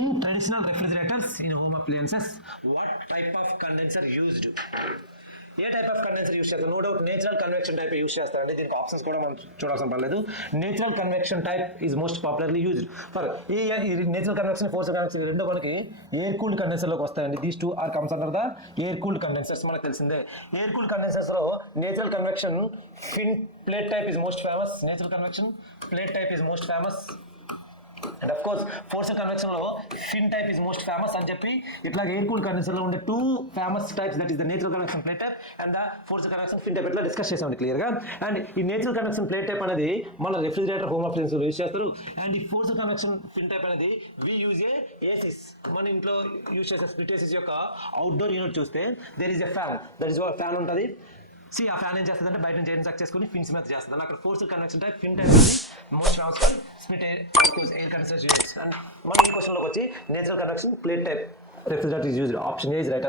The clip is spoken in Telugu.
In traditional refrigerators in home appliances, what type of condenser used? ఏ టైప్ ఆఫ్ కండెన్సర్ యూస్ చేస్తారు? No doubt natural convection type use చేస్తారండి. దీనికి ఆప్షన్స్ కూడా మనం చూడాల్సిన పర్లేదు. Natural convection type is most popularly used for ఈ నేచురల్ కన్వెక్షన్, ఫోర్స్ కన్వెక్షన్ రెండో మనకి ఎయిర్ కూల్డ్ కండెన్సర్లోకి వస్తాయండి. These two are comes under the air cooled condensers. మనకు తెలిసిందే ఎయిర్ కూల్డ్ కండెన్సర్స్ లో natural convection fin plate type is most famous. Natural convection plate type is most famous. And of course force convection లో fin type is most famous అని చెప్పి ఇట్లా ఎయిర్ కూల్డ్ కండెన్సర్ లో ఉండే two famous types, that is the natural convection plate type and the force convection fin type ఇట్లా డిస్కస్ చేసామండి క్లియర్ గా. అండ్ ఈ నేచురల్ కన్వెక్షన్ ప్లేట్ టైప్ అనేది మన రెఫ్రిజిరేటర్, హోమ్ అప్లయన్స్ యూజ్ చేస్తారు. అండ్ ఈ ఫోర్స్ కన్వెక్షన్ ఫిన్ టైప్ అనేది వి యూజ్ ఏ ఏసిస్. మన ఇంట్లో యూజ్ చేసే స్ప్లిట్ ఏసిస్ యొక్క అవుట్డోర్ యూనిట్ చూస్తే there is a fan, that is fan ఉంటుంది. సి ఆ ఫ్యాన్ ఏం చేస్తుంది అంటే బయట నుంచి ఎయిర్ సక్ చేసుకుని ఫిన్స్ మీద చేస్తుంది. అక్కడ force convection type fin type అనేది most transfer split air condenser units. And మన ఈ క్వశ్చన్లోకి వచ్చి natural convection plate type refrigerator is used. Option A is right answer.